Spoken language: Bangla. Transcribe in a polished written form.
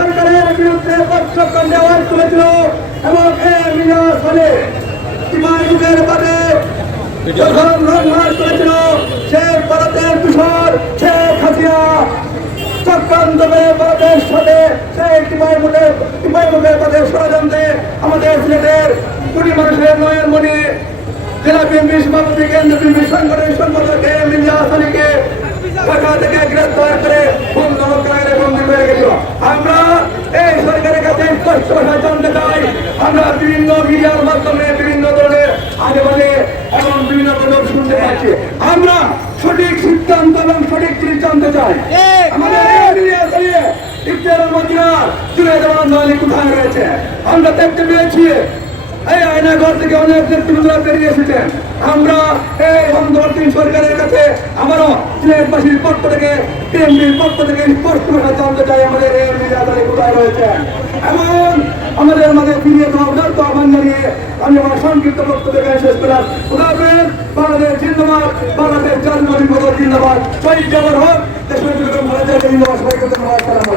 সরকারের বিরুদ্ধে পক্ষকাণ্ডে আওয়াজ তুলেছিল এবং ফলে যুগের বাদে যখন রংমার করেছিল শেখ ভারতের তুষার শেখ হাসিনা চক্রান্ত করে ভারতের সাথে সেই টিপাইমুখের পথে ষড়যন্ত্রে আমাদের সিলেটের কোটি মানুষের নয়ন মনে জেলা বিএনপি সভাপতি কেন্দ্র বিএনপি সংগঠনের সম্পাদক ইলিয়াস আলীকে ঢাকা থেকে গ্রেফতার করে বন্ধ কারাগারে বন্দী হয়ে গেল। আমরা এই সরকারের কাছে স্পষ্ট ভাষায় জানতে চাই, আমরা বিভিন্ন মিডিয়ার মাধ্যমে বিভিন্ন ধরনের আগে বাজে এবং বিভিন্ন গুজব শুনতে পাচ্ছি। আমরা সঠিক সিদ্ধান্ত এবং সঠিক জিনিস জানতে চাই। আমাদের ইফতারের মধ্যে চলে যাওয়ার নয় কোথায় রয়েছে আমরা দেখতে পেয়েছি। এই আয়নাঘর থেকে অনেক নেতৃবৃন্দরা বেরিয়ে এসেছেন। আমরা এই অন্তর্বর্তী সরকারের কাছে আবারও সিলেটবাসীর পক্ষ থেকে বিএনপির পক্ষ থেকে স্পষ্ট ভাষা জানতে চাই আমাদের এই মিডিয়াদারি কোথায় রয়েছে এবং আমাদের মাঝে ফিরিয়ে দেওয়া উদার্ত আহ্বান জানিয়ে আমি আমার সংক্ষিপ্ত বক্তব্য শেষ করলাম। উদাহরণ বাংলাদেশ জিন্দাবাদ, বাংলাদেশ জাতীয়তাবাদী জিন্দাবাদ, শহীদ জবর হোক, দেশ জিন্দাবাদ, সবাইকে ধন্যবাদ।